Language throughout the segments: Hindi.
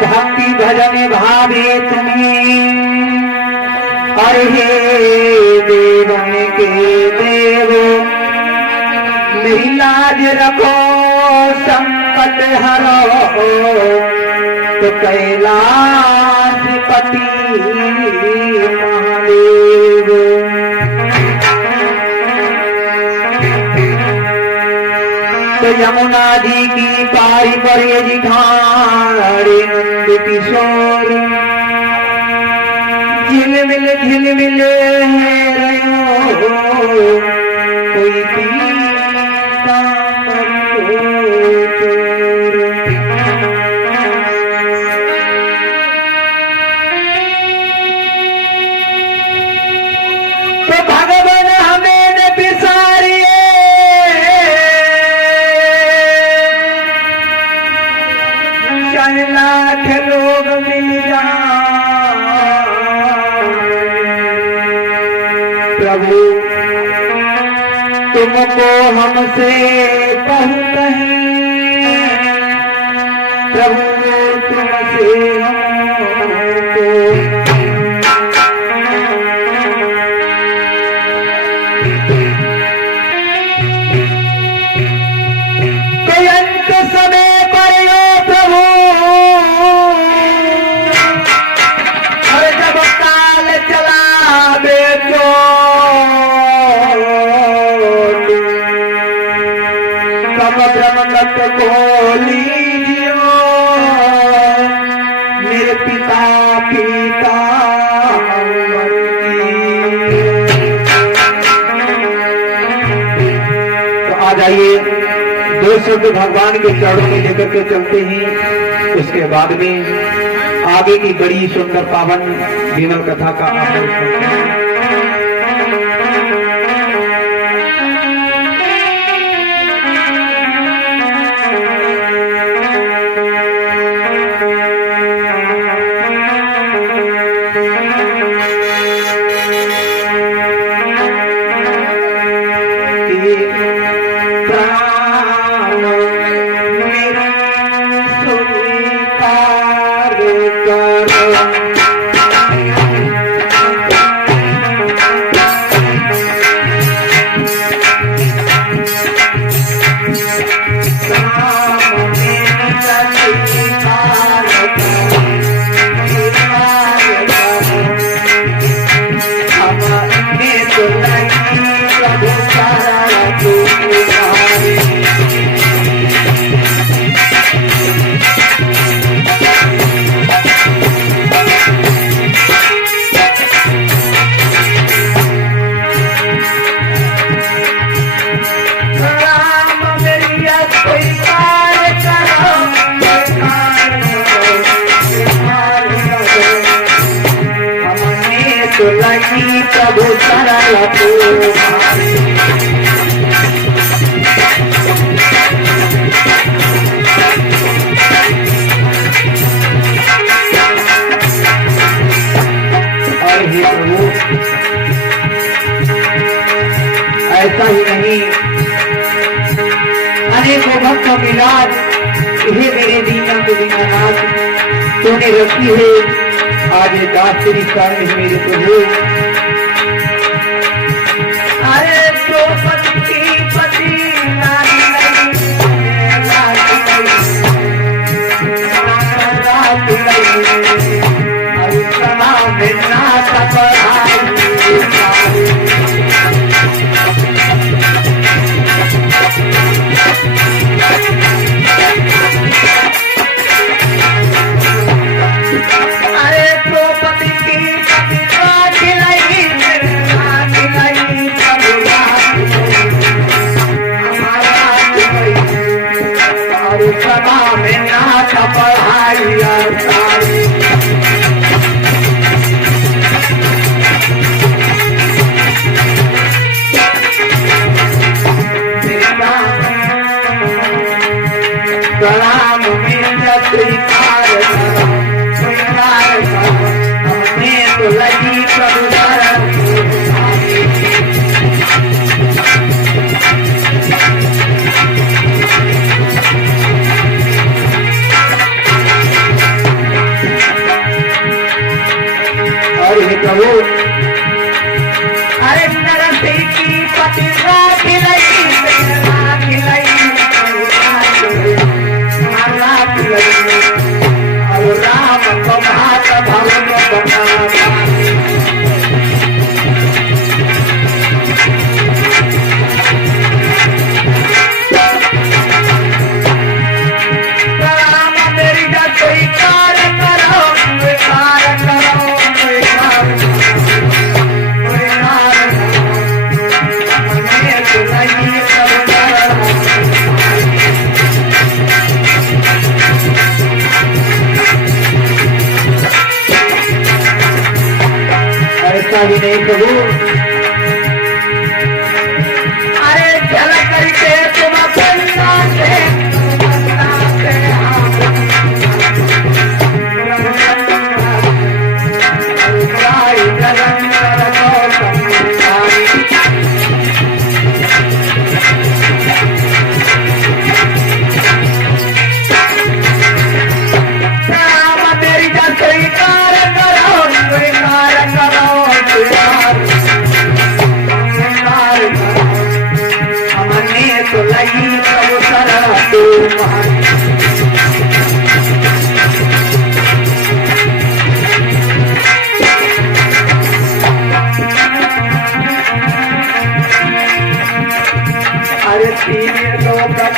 भक्ति भजन भावे तुम्हें। अरे हे देवन के देव मेरी लाज रखो संकट हरो तो कैलाश पति महादेव। तो यमुना जी की पारी पर ये जिघारे नंद किशोर झिलमिल रहो कोई पीता तो भगवान हमें न बिसारिए चाहे लाख लोग मिल जाए प्रभु तुमको हमसे बहुत है प्रभु तुमसे हमको। तो अंत समय पर यो प्रभु हर जब काल चला बेचो ब्रह्मदत्त को लीजियो मेरे पिता तो आ जाइए दो शब्द भगवान के चरणों में लेकर के चलते हैं। उसके बाद में आगे की बड़ी सुंदर पावन विमल कथा का आनंद सुनते हैं। प्रभु सरल और हे प्रभु ऐसा ही नहीं अनेकों भक्त मिलाद हे मेरे दीनानाथ तूने रखी है आज दास तेरी कारण मेरे प्रभु। अरे तो पति पति अरे समा में नाता प्रणाम तो लगी प्रभु ही नहीं प्रभु। अरे चल करके तुम बन्ना से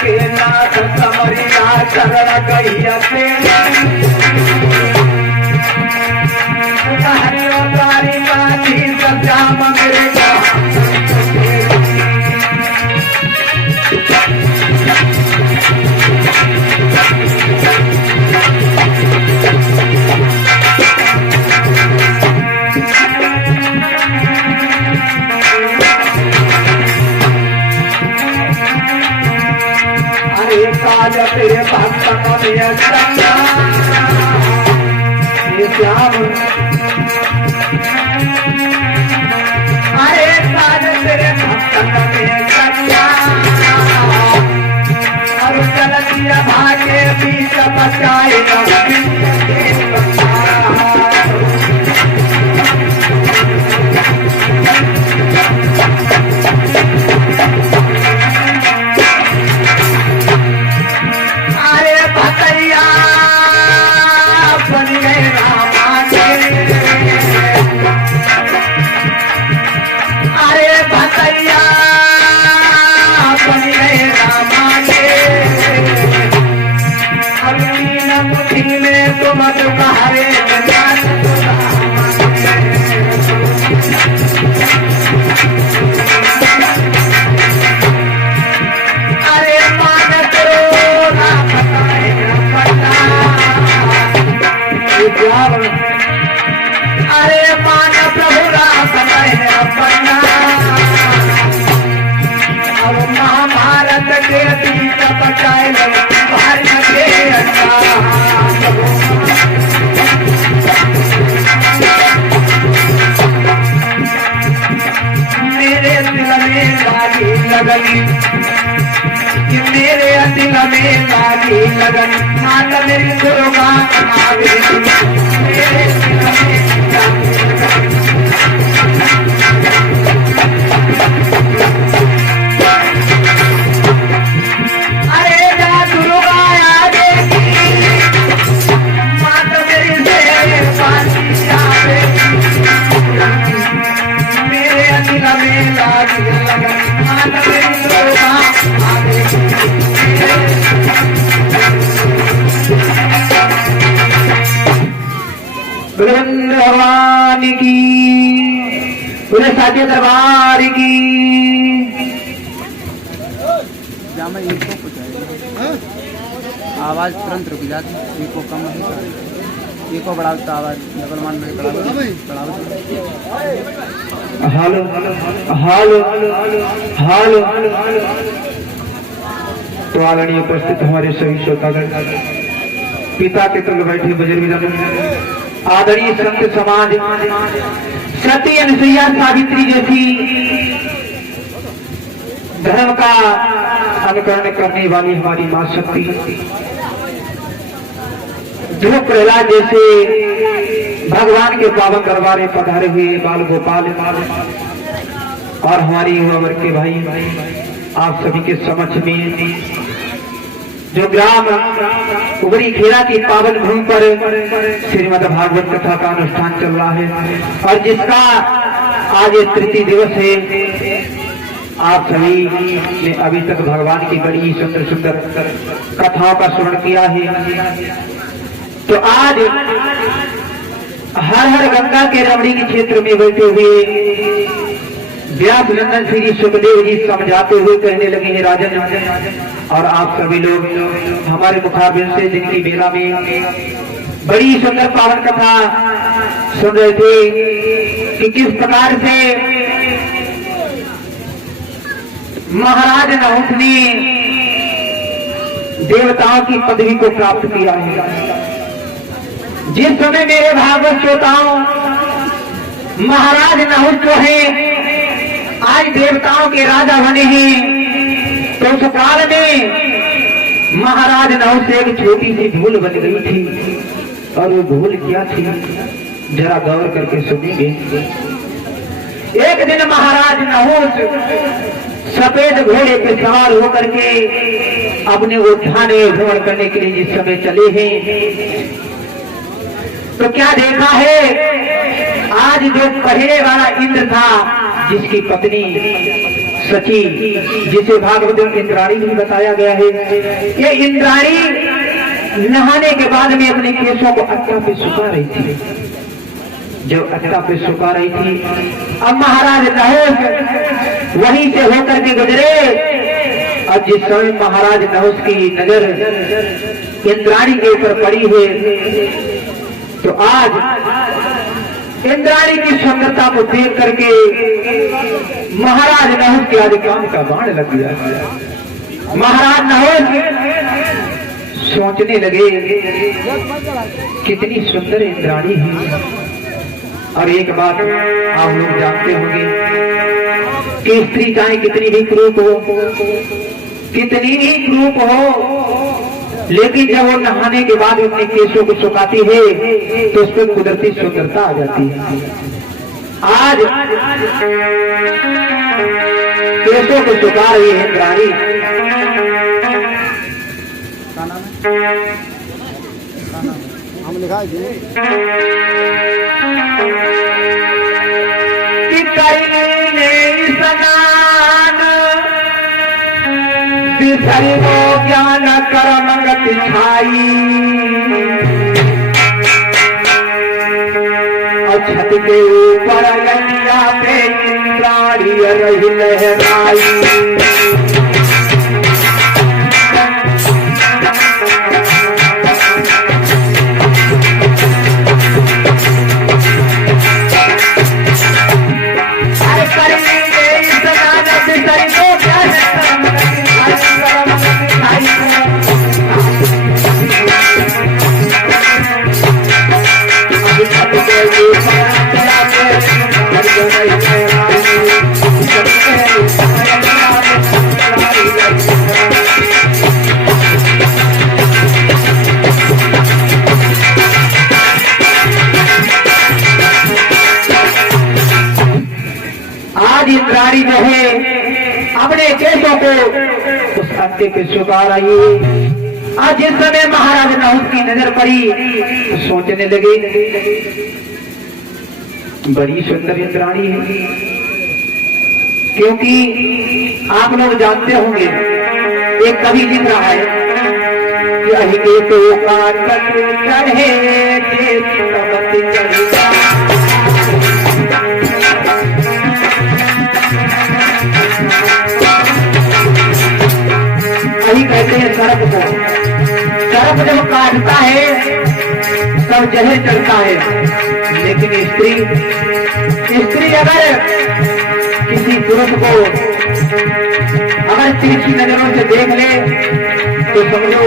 के नाथ समरिया शरण गैया से हरिओ तारी बाजी सजाम मेरे काज तेरे भक्तों ने संगा ये श्याम अरे काज तेरे भक्तों ने संगा और चल दिया भागे बीच बचाएगा अरे मान प्रभु राम अपना और महाभारत के बीच बचाए भारत के मेरे दिल में लागी लगन मेरे दिल में लागी लगन माता मेरी दुर्गा आवे मेरे दिल में अरे जा दुर्गा आवे माता मेरी से पासी आवे मेरे दिल में लागी लगन माता मेरी दुर्गा आवे भगवान की पूरे साथी दरबार की आवाज तुरंत रुक जाती इको कम है इको बढ़ा तो आवाज डबलमान में हालो हालो हालो तो आदरणीय उपस्थित हमारे सभी श्रोतागण पिता के तल बैठे बुजुर्ग आदरणीय संत समाज सती अनुसुईया सावित्री जैसी धर्म का अनुकरण करने वाली हमारी मां शक्ति ध्रुव प्रहलाद जैसे भगवान के पावन दरबार में पधारे हुए बाल गोपाल और हमारी युवा वर्ग के भाई आप सभी के समक्ष में जो ग्राम उबरी खेड़ा की पावन भूमि पर श्रीमद् भागवत कथा का अनुष्ठान चल रहा है और जिसका आज तृतीय दिवस है। आप सभी ने अभी तक भगवान की बड़ी सुंदर सुंदर कथाओं का श्रवण किया है। तो आज हर हर गंगा के रमणी के क्षेत्र में बैठे हुए व्यास नंदन श्री सुखदेव जी समझाते हुए कहने लगे हैं राजन और आप सभी लोग हमारे मुखारबिंद से जिनकी बेला में बड़ी सुंदर पावन कथा सुन रहे थे कि किस प्रकार से महाराज नहुष ने देवताओं की पदवी को प्राप्त किया है। जिस समय मेरे भागवत श्रोताओं महाराज नहुष जो है आज देवताओं के राजा बने हैं, तो उस काल में महाराज नहुष से एक छोटी सी भूल बन गई थी। और वो भूल क्या थी, जरा गौर करके सुनेंगे। एक दिन महाराज नहुष सफेद घोड़े पे सवार होकर के अपने उद्यान में भ्रमण करने के लिए जिस समय चले हैं, तो क्या देखा है, आज जो पहले वाला इंद्र था, जिसकी पत्नी सची, जिसे भागवत में इंद्राणी भी बताया गया है, ये इंद्राणी नहाने के बाद में अपने केशों को अट्टा पे सुखा रही थी। जब अट्टा पे सुखा रही थी, अब महाराज नहुष वहीं से होकर के गुजरे। और जिस समय महाराज नहुष की नजर इंद्राणी के ऊपर पड़ी है, तो आज इंद्राणी की सुंदरता को देख करके महाराज नहुष के आदि काम का बाण लग गया। महाराज नहुष सोचने लगे कितनी सुंदर इंद्राणी है। और एक बात आप लोग जानते होंगे कि स्त्री चाहे कितनी भी क्रूप हो, कितनी ही क्रूप हो, लेकिन जब वो नहाने के बाद अपने केशों को सुखाती है तो उस पर कुदरती सुंदरता आ जाती है। आज केशों को सुखा रही है इंद्राणी। हम लिखा कि करीने स्नान बिसरी वो ज्ञान कर्म गति छाई, और छत के ऊपर गंगा पे इंद्राणी रही लहराई। आज इंद्राणी जो है अपने केशों को उस अट्टे पे सुखा रही है। आज जिस समय महाराज नहुष की नजर पड़ी तो सोचने लगे बड़ी सुंदर इंद्राणी है। क्योंकि आप लोग जानते होंगे, एक कवि लिख रहा है कि अहिले तो काटत चढ़े कहते हैं सर्प को। सर्प जब काटता है तब जहर चढ़ता है, लेकिन स्त्री अगर किसी पुरुष को अगर तिरछी नजरों से देख ले तो समझो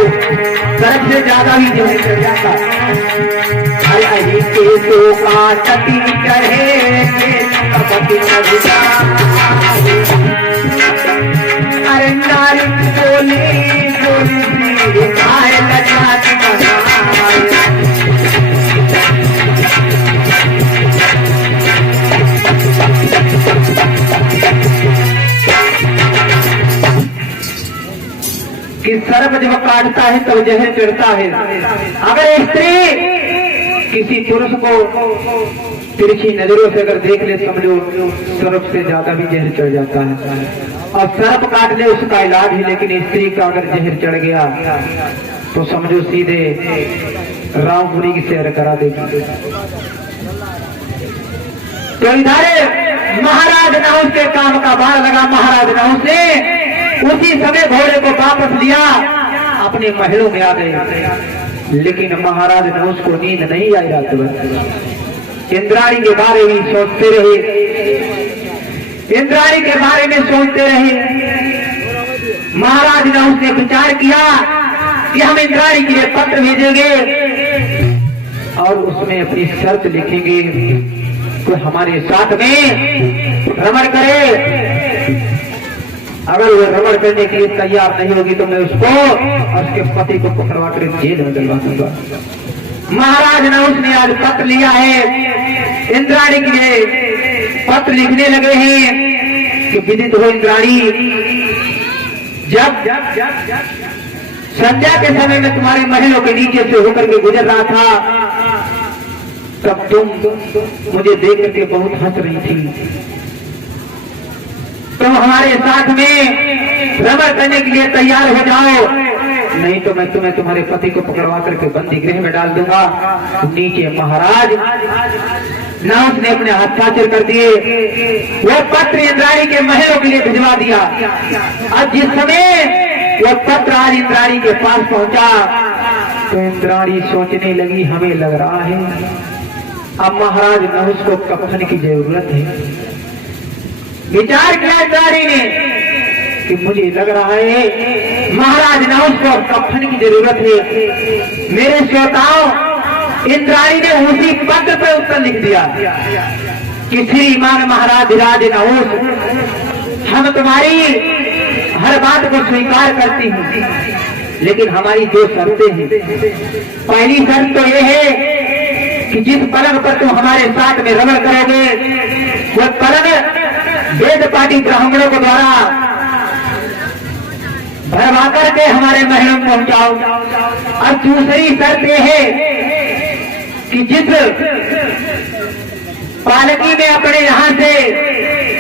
सर्प से ज्यादा ही जहर चढ़ जाता। अरे के तो काटती चढ़े अरे नारी बोली बोली खाए लजाती कि सर्प जब काटता है तब तो जहर चढ़ता है। अगर स्त्री किसी पुरुष को तिरछी नजरों से अगर देख ले समझो सर्प से ज्यादा भी जहर चढ़ जाता है। और सर्प काट ले उसका इलाज ही, लेकिन स्त्री का अगर जहर चढ़ गया तो समझो सीधे रामपुरी की सैर करा देगी। तो इधर महाराज नहुष के काम का बार लगा। महाराज नहुष ने उसी समय घोड़े को वापस लिया, अपने महलों में आ गए। लेकिन महाराज ने उसको नींद नहीं आई रात भर। इंद्राणी के बारे में सोचते रहे, इंद्राणी के बारे में सोचते रहे। महाराज ने उसने विचार किया कि हम इंद्राणी के लिए पत्र भेजेंगे और उसमें अपनी शर्त लिखेंगे कि हमारे साथ में भ्रमण करे। अगर वो भ्रमण करने के लिए तैयार नहीं होगी तो मैं उसको और उसके पति को पकड़वा कर जेल में डलवा दूंगा। महाराज ने उसने आज पत्र लिया है, इंद्राणी के लिए पत्र लिखने लगे हैं कि विदित हो इंद्राणी, जब संध्या के समय में तुम्हारे महलों के नीचे से होकर के गुजर रहा था तब तुम मुझे देख करके बहुत हंस रही थी। तुम हमारे साथ में भ्रमण करने के लिए तैयार हो जाओ, नहीं तो मैं तुम्हें तुम्हारे पति को पकड़वा करके बंदी गृह में डाल दूंगा। नीचे महाराज ना उसने अपने हस्ताक्षर कर दिए, वो पत्र इंद्राणी के महलों के लिए भिजवा दिया। अब जिस समय वो पत्र आज इंद्राणी के पास पहुंचा तो इंद्राणी सोचने लगी हमें लग रहा है अब महाराज न उसको कफन की जरूरत है। विचार किया इंद्राणी ने कि मुझे लग रहा है महाराज न उसको कफन की जरूरत है। मेरे श्रोताओं, इंद्राणी ने उसी पत्र पर उत्तर लिख दिया कि श्रीमान महाराज राज नहुस, हम तुम्हारी हर बात को स्वीकार करती हूँ, लेकिन हमारी दो शर्तें हैं। पहली शर्त तो यह है कि जिस पलंग पर तुम हमारे साथ में रमण करोगे वह पलंग वेद पाठी ब्राह्मणों के द्वारा भरवा करके हमारे महलों में पहुंचाओ। और दूसरी शर्त यह है कि जिस पालकी में अपने यहाँ से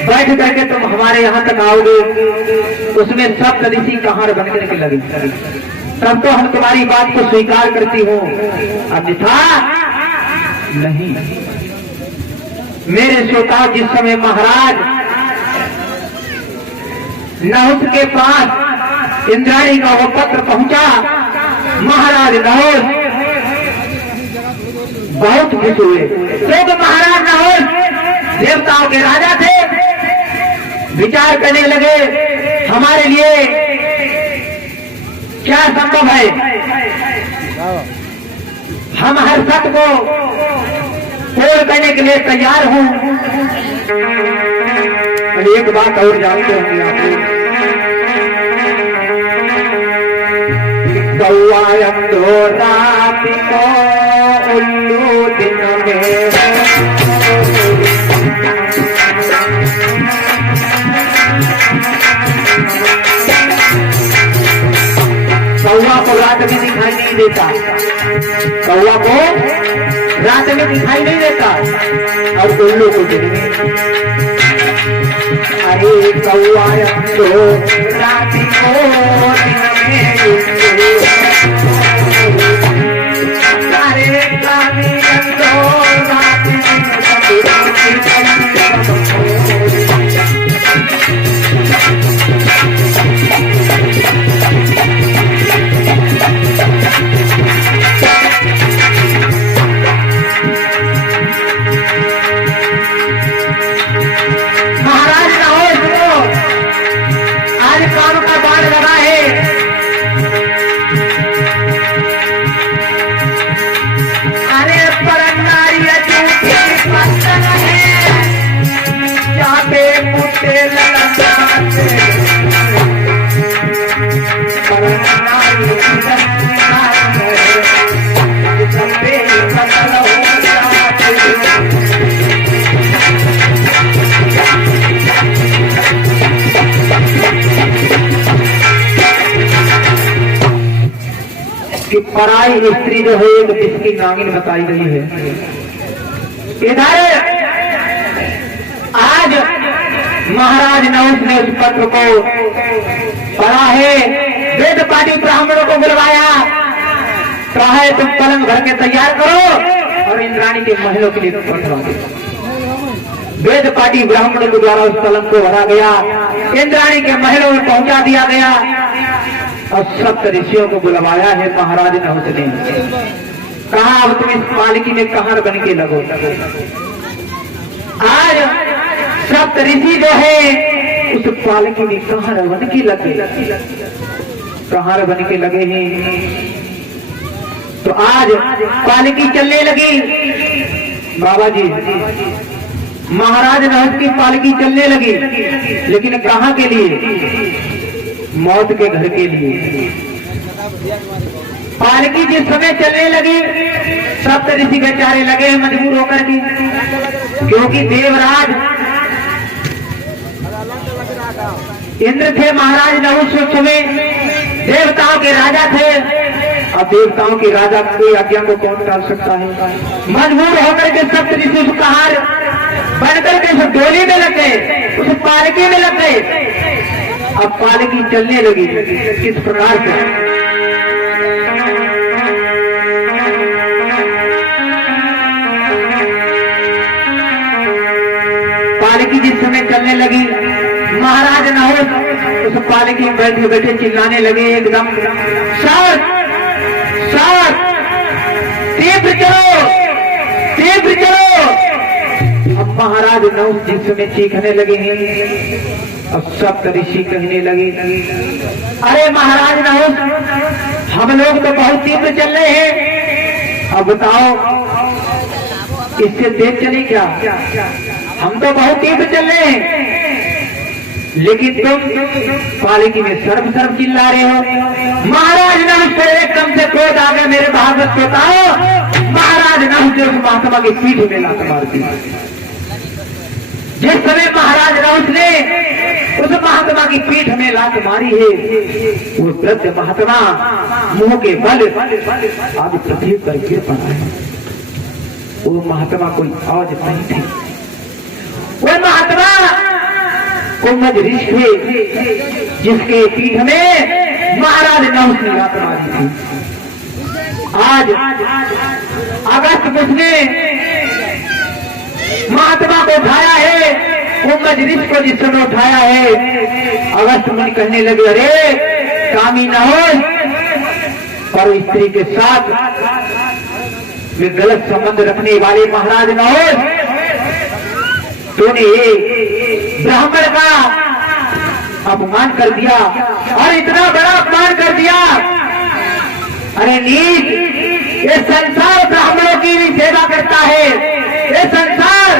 बैठ करके तुम हमारे यहाँ तक आओगे उसमें सप्तऋषि कहार बनने के लगे, तब तो हम तुम्हारी बात को स्वीकार करती हूँ, अन्यथा नहीं। मेरे श्रोताओं, जिस समय महाराज नहुस के पास इंद्राणी का वो पत्र पहुंचा, महाराज नहुस बहुत खुश हुए, क्योंकि महाराज नहुस देवताओं के राजा थे। विचार करने लगे हमारे लिए क्या संभव है, हम हर सत्य को पूर्ण करने के लिए तैयार हूं। एक बात और जानते होंगे आप लोग, कौआयम दो रात को उल्लू दिन में कौआ को रात में दिखाई नहीं देता, कौआ को रात में दिखाई नहीं देता और उल्लू को दिन में। अरे कौआ तो रात को दिन में, अरे काली तो रात कि पराई स्त्री जो है एक जिसकी नागिन बताई गई है। इधर आज महाराज नहुस ने उस पत्र को पढ़ा है, वेद पाठी ब्राह्मणों को बुलवाया, कहा है तुम पलंग भर के तैयार करो और इंद्राणी के महलों के लिए पठवा दो। वेद पाठी ब्राह्मणों के द्वारा उस पलंग को भरा गया, इंद्राणी के महलों में पहुंचा दिया गया और सप्त ऋषियों को बुलवाया है महाराज नहुष ने। कहा अब तुम इस पालकी में कहर बन के लगो। आज सप्त ऋषि जो है उस पालकी में कहर बन के लगे, कहर बन के लगे हैं। तो आज पालकी चलने लगी बाबा जी, महाराज नहुष की पालकी चलने लगी, लेकिन कहाँ के लिए? मौत के घर के लिए। पालकी जिस समय चलने लगी सप्त ऋषि बेचारे लगे मजबूर होकर के, क्योंकि देवराज इंद्र थे, महाराज नहुष उस समय देवताओं के राजा थे। अब देवताओं के राजा कोई आज्ञा को कौन टाल सकता है? मजबूर होकर के सप्त ऋषि उस कहार बनकर के उस डोली में लग गए, उस पालकी में लग गए। अब पालकी चलने लगी किस प्रकार से? पालकी जिस समय चलने लगी महाराज नहुष उस पालकी में बैठे बैठे चिल्लाने लगे एकदम, साथ साथ तीव्र चलो, तीव्र चलो। अब महाराज नहुष जिस समय चीखने लगे हैं, अब सप्त ऋषि कहने लगे अरे महाराज नहुष हम लोग तो बहुत तीव्र चल रहे हैं, अब बताओ इससे तेज चले क्या? हम तो बहुत तीव्र चल रहे हैं, लेकिन तुम पालकी में सर्व सर्व चिल्ला रहे हो। महाराज नहुष से एकदम से क्रोध आ गया, मेरे भागवत को बताओ। महाराज नहुष ने उस महात्मा की पीठ में लात मार दी। जिस समय महाराज नहुष ने उस महात्मा की पीठ में लात मारी है, वो वृद्ध महात्मा मुंह के बल आज पृथ्वी पर गिर पड़ा है। वो महात्मा कोई और नहीं थे, वो महात्मा कुंभज ऋषि थे, जिसके पीठ में महाराज नहुष ने लात मारी थी। आज अगस्त मुझ ने महात्मा को उठाया है, कुंभज ऋषि को जिस समय उठाया है, अगस्त मुनि कहने लगे अरे कामी नहुष, पर स्त्री के साथ वे गलत संबंध रखने वाले महाराज नहुष, तूने ब्राह्मण का अपमान कर दिया और इतना बड़ा अपमान कर दिया। अरे नीच, ये संसार ब्राह्मणों की भी सेवा करता है, ये संसार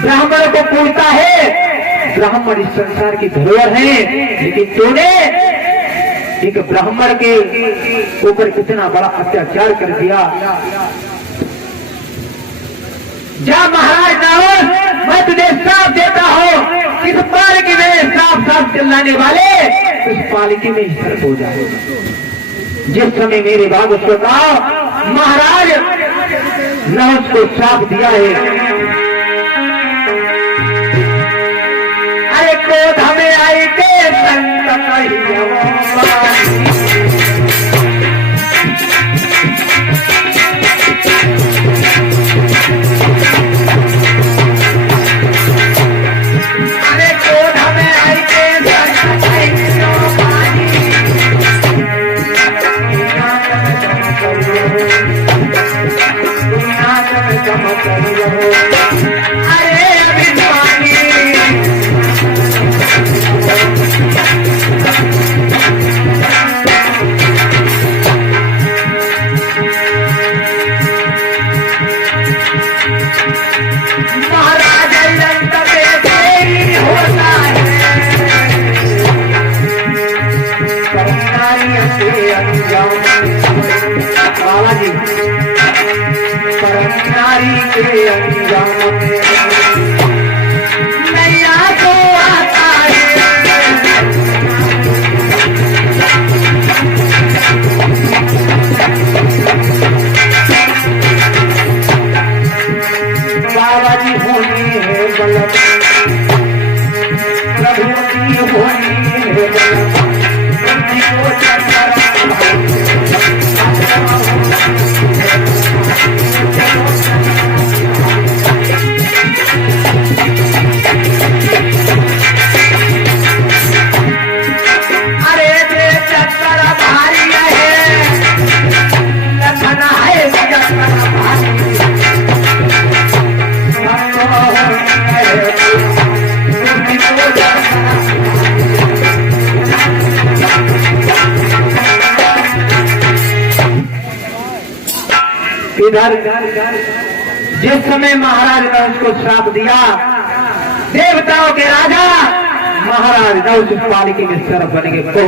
ब्राह्मणों को पूजता है। ब्राह्मण इस संसार की धरोहर है, लेकिन तूने एक ब्राह्मण के ऊपर इतना बड़ा अत्याचार कर दिया। जा महाराज नहुष, मैं तुझे श्राप देता हूँ, इस पालकी में साफ साफ चिल्लाने वाले इस पालकी में ही सर्प हो जाए। जिस समय मेरे भागवत को कहा महाराज नहुष को श्राप दिया है, अरे क्रोध हमें आई के संकट नारी के अंजाम नैया तो आता है। बाबा जी होनी है गलत, प्रभु की होनी है गलत, को चक्कर इधर जिस समय महाराज ने उसको श्राप दिया, देवताओं के राजा महाराज नहुष पालिकी में सर्प बन गए।